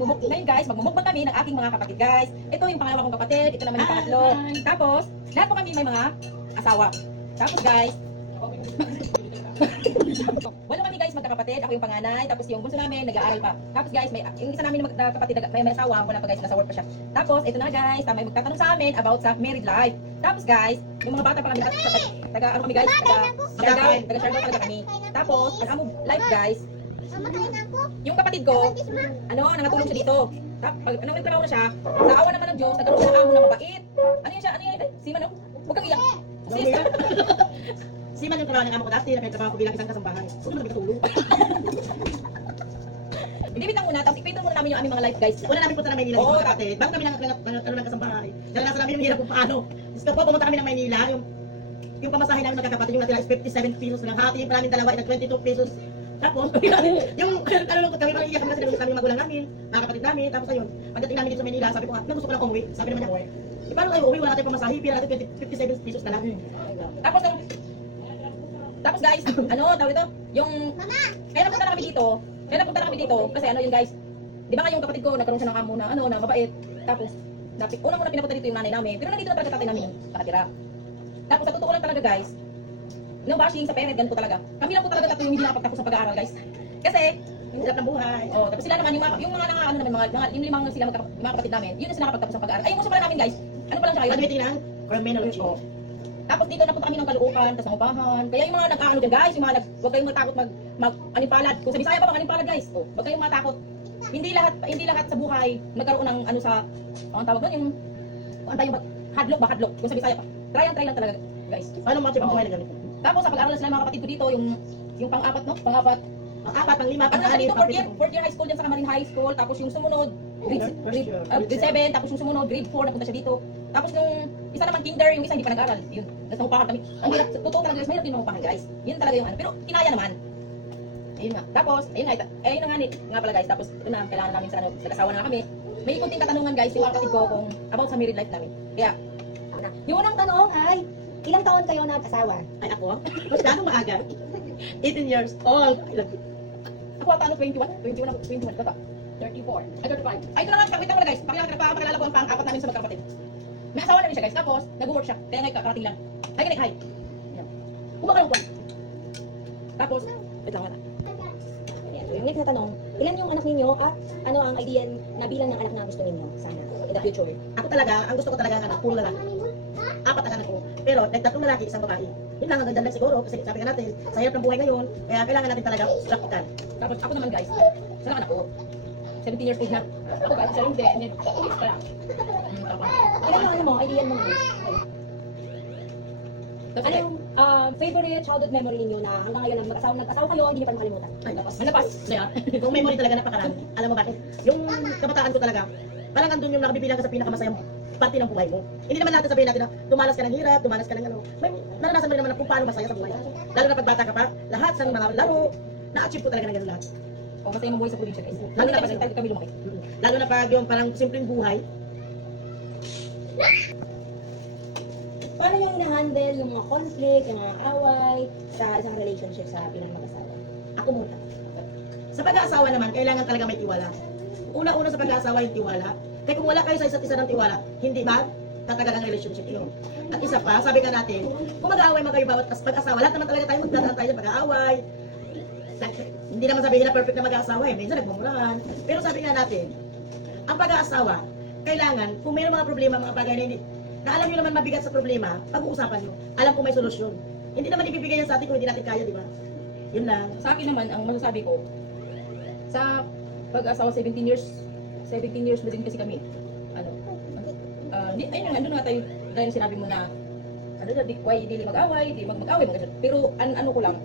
ngayon guys, magmumukbang kami ng aking mga kapatid guys. Ito yung pangalawa kong kapatid, ito naman yung pangatlo. Tapos, lahat po kami may mga asawa. Tapos guys, wala kami guys magkakapatid, ako yung panganay, tapos yung bunso namin nag-aaral pa. Tapos guys, yung isa namin na kapatid may asawa, wala pa guys, nasa work pa siya. Tapos ito na guys, may magtatanong sa amin about sa married life. Tapos guys, yung mga bata pa kami taga ano kami guys, taga Siargao talaga kami. Tapos, ang amo life guys, yung kapatid ko, nangatulong siya dito. Pag nagtrabaho na siya, sa awa naman ng Diyos, nagkaroon siya ng amo na mabait. Ano yan siya? Ano yan? Sima no? Huwag kang iyak. Sis. Siman yung trabaho ng amo ko dati, napinagtrabaho ko bilang isang kasambahay. Huwag naman katulong. Ibibitang muna, tapos ipitong muna namin yung aming mga life guys. Una namin punta ng Maynila yung mga kapatid. Bago kami ng kasambahay. Dahil nasa namin yung hirap kung paano. Gusto ko pumunta kami ng Maynila, yung pamasahe namin magkakapatid, yung natira is 57 pesos lang. Hati pa namin dalawa, nag 22 pesos. Tapos, yung nalulungkot kami, parang iyak kami kasi kami magulang namin, mga kapatid namin. Tapos ayun, pagdating namin dito sa Maynila, sabi ko nga, gusto ko lang umuwi. Sabi naman niya, paano tayo umuwi? Wala tayong pamasahe, pira natin 57 pesos na lang. Tapos guys, tawag ito, yung kaya napunta na kami dito, kasi yun guys, di ba nga yung kapatid ko, nagkaroon siya ng amo na, na mabait. Tapos, unang-una pinapunta dito yung nanay namin, pero nandito na talaga tatay namin nakatira. Tapos sa totoo lang talaga guys, no bashing sa parent, ganito talaga. Kami lang po talaga tatlo yung hindi nakapagtapos sa pag-aaral guys. Kasi, Yung hirap ng buhay. tapos sila naman, yung mga yung limang sila mga kapatid namin, yun na sila nakapagtapos sa pag-aaral. Ay, yung gusto pala namin guys, ano pa lang siya, Graduating ng criminology. tapos dito napunta kami ng Caloocan, tapos ng Upahan. Kaya yung mga nag-aano dyan guys, yung mga huwag kayong matakot mag-anipalad. Kung sa Bisaya pa anipalad guys, huwag kayong matakot. Hindi lahat sa buhay nagkaroon ng ang tawag doon, yung hadlok. Kung sa Bisaya pa. Try lang talaga guys. Paano mga tipong buhay na ganito? Tapos sa pag-aaral sila mga kapatid ko dito, yung pang-apat, pang-apat. Pang-apat, pang-lima, Ano nasa pang-anim, dito, fourth year high school dyan sa Camarines High School, tapos yung sumunod, grade 7, tapos yung sumunod, grade 4, napunta siya dito. Tapos yung isa naman kinder, yung isa hindi pa nag-aral. Yun, nasa upahan kami. Ang hirap, totoo talaga guys, mahirap din ang upahan guys. Yun talaga yung pero kinaya naman. Ayun nga. Tapos, ayun nga pala guys, tapos ito na, kailangan namin sa nag-asawa na kami. May kunting katanungan guys, yung kapatid ko kung about sa married life namin. Kaya, Yung unang tanong ay, ilang taon kayo nag-asawa? Ay ako? Mas gano'ng maaga? 18 years old. ako ata 21 ka ba? 34. Ay, 35. Ay, ito na nga, pakita mo na guys. Pakilala ko ang pang-apat namin sa magkapatid. May asawa na rin siya guys, tapos nag-work siya. Kaya ngayon karating lang. Ay, ganit, hi. Yan. Kumakalong po. Tapos, wait lang. So, yung next na tanong, ilan yung anak ninyo at ano ang idea na bilang ng anak na gusto ninyo sana in the future? Ako talaga, ang gusto ko talaga ang anak, puro lalaki. 4 ang anak ko. Pero, nagtatlong lalaki, isang babae. Yun lang, ang ganda lang siguro, kasi sabi nga natin, sa hirap ng buhay ngayon, kaya kailangan natin talaga practical. Tapos ako naman guys, sa anak ko. 17 years old na. Ako guys, 17 pa lang. Ilan yung ano mo, idea mo? Tapos, Ano yung favorite childhood memory ninyo na hanggang ngayon nag-asawa kayo, hindi niyo pa makalimutan? Ay, tapos. Malapas. Yung memory talaga napakarami. Alam mo bakit? Yung kabataan ko talaga, parang andun yung nakabibilang ka sa pinakamasayang parte ng buhay mo. Hindi naman natin sabihin natin na dumanas ka ng hirap, dumanas ka ng may naranasan mo rin naman na kung paano masaya sa buhay. Lalo na pag bata ka pa, lahat sa mga laro, na-achieve ko talaga ng ganun lahat. O kasi yung buhay sa probinsya guys. Lalo na Lalo kami lumaki. Lalo na pag yung parang simpleng buhay, Paano yung na-handle yung mga conflict, yung mga away sa isang relationship sa bilang mag-asawa? ako muna. Sa pag-aasawa naman, kailangan talaga may tiwala. Una-una sa pag-aasawa yung tiwala. Kaya kung wala kayo sa isa't isa ng tiwala, hindi tatagal ang relationship yun. At isa pa, sabi ka natin, kung mag-aaway man kayo bawat pag-asawa, lahat naman talaga tayo magdadaan tayo sa pag-aaway. Hindi naman sabihin na perfect na mag-aasawa eh, minsan nagmumurahan. Pero sabi nga natin, ang pag-aasawa, kailangan, kung mayroong mga problema, mga bagay na hindi, na alam nyo naman mabigat sa problema, pag-uusapan nyo. Alam kung may solusyon. Hindi naman ibibigay yan sa atin kung hindi natin kaya, di ba? Yun lang. Sa akin naman, ang masasabi ko, sa pag-asawa 17 years na din kasi kami. Ayun nga, andun nga tayo, dahil sinabi mo na, di mag-away, di mag-away, pero ano ko lang,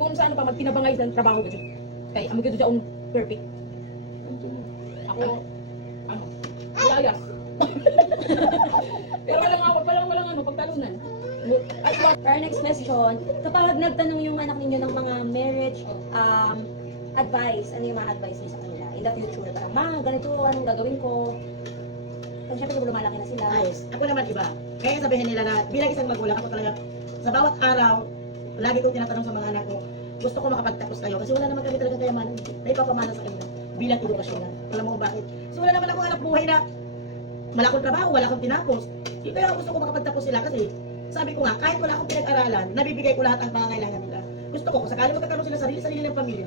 kung saan pa magtinabangay ng trabaho ko, kaya ang magiging dyan perfect. Ako, layas. Pero walang pagtalunan. For our next question, kapag nagtanong yung anak ninyo ng mga marriage advice, ano yung mga advice niyo sa kanila in the future? Parang, ma, ganito, anong gagawin ko? Kasi syempre lumalaki na sila. Ayos. Ako naman iba. Kaya sabihin nila na bilang isang magulang, ako talaga, sa bawat araw, lagi kong tinatanong sa mga anak ko, gusto ko makapagtapos kayo kasi wala naman kami talagang kayamanan. May papamana sa kanila. bilang edukasyon na. Alam mo kung bakit? So wala naman ako hanap buhay na wala akong trabaho, wala akong tinapos. Pero gusto ko makapagtapos sila kasi sabi ko nga, kahit wala akong pinag-aralan, nabibigay ko lahat ang pangangailangan nila. Gusto ko, kung sakali magkakaroon sila sarili ng pamilya,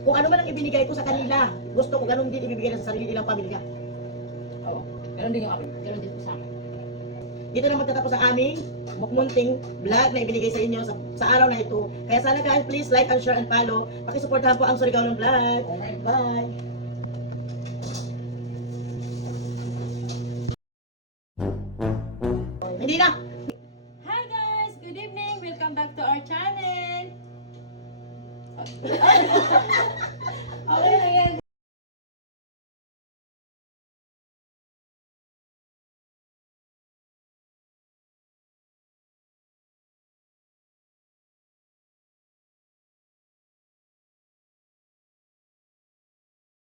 kung ano man ang ibinigay ko sa kanila, gusto ko ganun din ibibigay sa sarili nilang pamilya. Oo. Meron din yung akin. Meron din po sa akin. Dito na magtatapos ang aming mukmunting vlog na ibinigay sa inyo sa araw na ito. Kaya sana guys, please like and share and follow. Pakisuportahan po ang Surigao ng Vlog. Bye! Hindi na! Hi guys! Good evening! Welcome back to our channel! Okay na yan.